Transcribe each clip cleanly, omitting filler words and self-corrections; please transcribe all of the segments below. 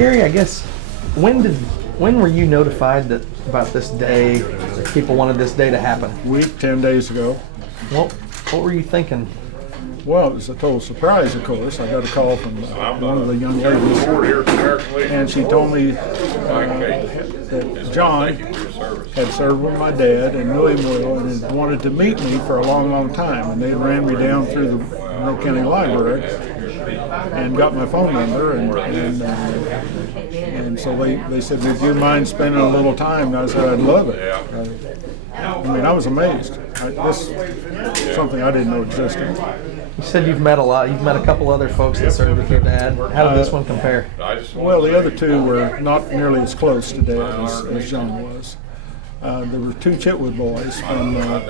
Gary, I guess when were you notified about this day? That people wanted this day to happen? Week, 10 days ago. What were you thinking? Well, it was a total surprise, of course. I got a call from one of the young ladies, and she told me that John had served with my dad and knew him well and had wanted to meet me for a long, long time. And they ran me down through the Monroe County Library and got my phone number, and so they said, would you mind spending a little time? And I said, I'd love it. I mean, I was amazed. This is something I didn't know existed. You said you've met a lot. You've met a couple other folks that served with your dad. How did this one compare? Well, the other two were not nearly as close to Dad as John was. There were two Chitwood boys,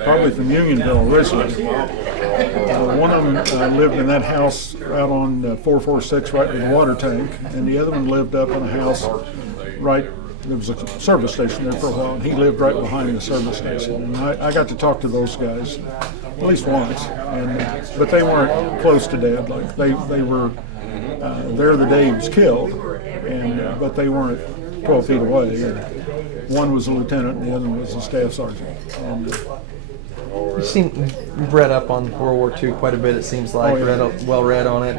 probably from Unionville originally. One of them lived in that house out on 446 right with the water tank, and the other one lived up in a house right. There was a service station there for a while, and he lived right behind the service station. And I got to talk to those guys at least once, but they weren't close to Dad. Like they were there the day he was killed, but they weren't 12 feet away. One was a lieutenant, and the other one was a staff sergeant. You've read up on World War II quite a bit. It seems like well read on it.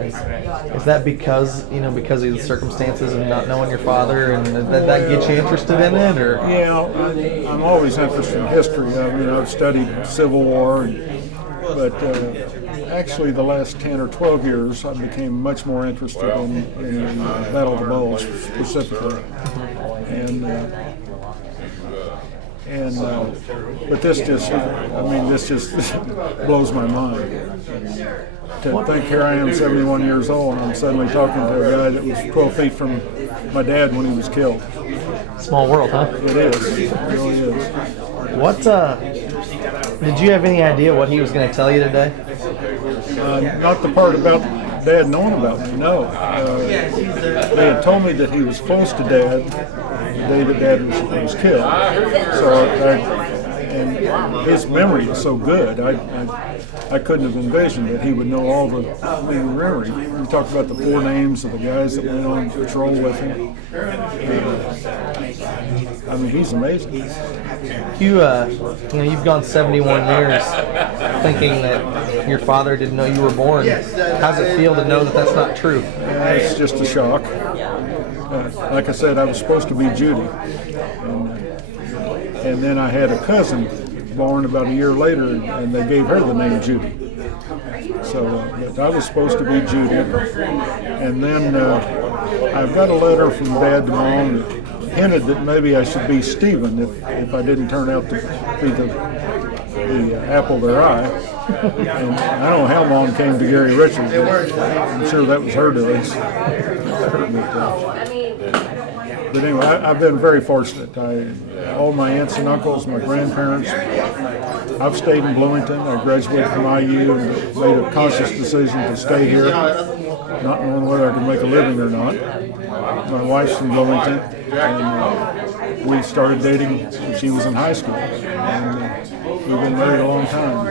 Is that because of the circumstances of not knowing your father, and that gets you interested in it, or? Yeah, I'm always interested in history. I mean, I've studied Civil War, but actually the last 10 or 12 years, I became much more interested in Battle of the Bulge specifically, but this just blows my mind. To think here I am, 71 years old, and I'm suddenly talking to a guy that was 12 feet from my dad when he was killed. Small world, huh? It is. It really is. What, did you have any idea what he was going to tell you today? Not the part about Dad knowing about me, no. They had told me that he was close to Dad the day that Dad was killed. And his memory is so good, I couldn't have envisioned that he would know all the memory. We talked about the 4 names of the guys that went on patrol with him. I mean, he's amazing. You've gone 71 years thinking that your father didn't know you were born. How's it feel to know that that's not true? It's just a shock. Like I said, I was supposed to be Judy. And then I had a cousin born about a year later, and they gave her the name Judy. So I was supposed to be Judy. And then I've got a letter from Dad to Mom that hinted that maybe I should be Stephen if I didn't turn out to be the apple of their eye. And I don't know how Mom came to Gary Richards, but I'm sure that was her doing. But anyway, I've been very fortunate. All my aunts and uncles, my grandparents, I've stayed in Bloomington. I graduated from IU and made a conscious decision to stay here, not knowing whether I could make a living or not. My wife's from Bloomington, and we started dating when she was in high school. And we've been married a long time,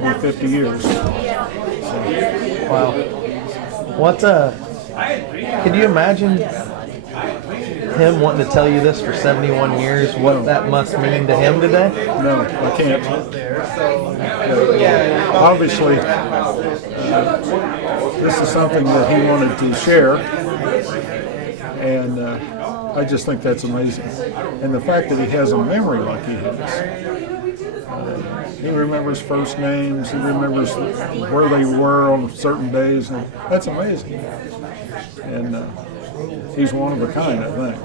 over 50 years. Wow. Could you imagine him wanting to tell you this for 71 years, what that must mean to him today? No, I can't. Obviously, this is something that he wanted to share, and I just think that's amazing. And the fact that he has a memory like he has. He remembers first names, he remembers where they were on certain days, and that's amazing. And he's one of a kind, I think.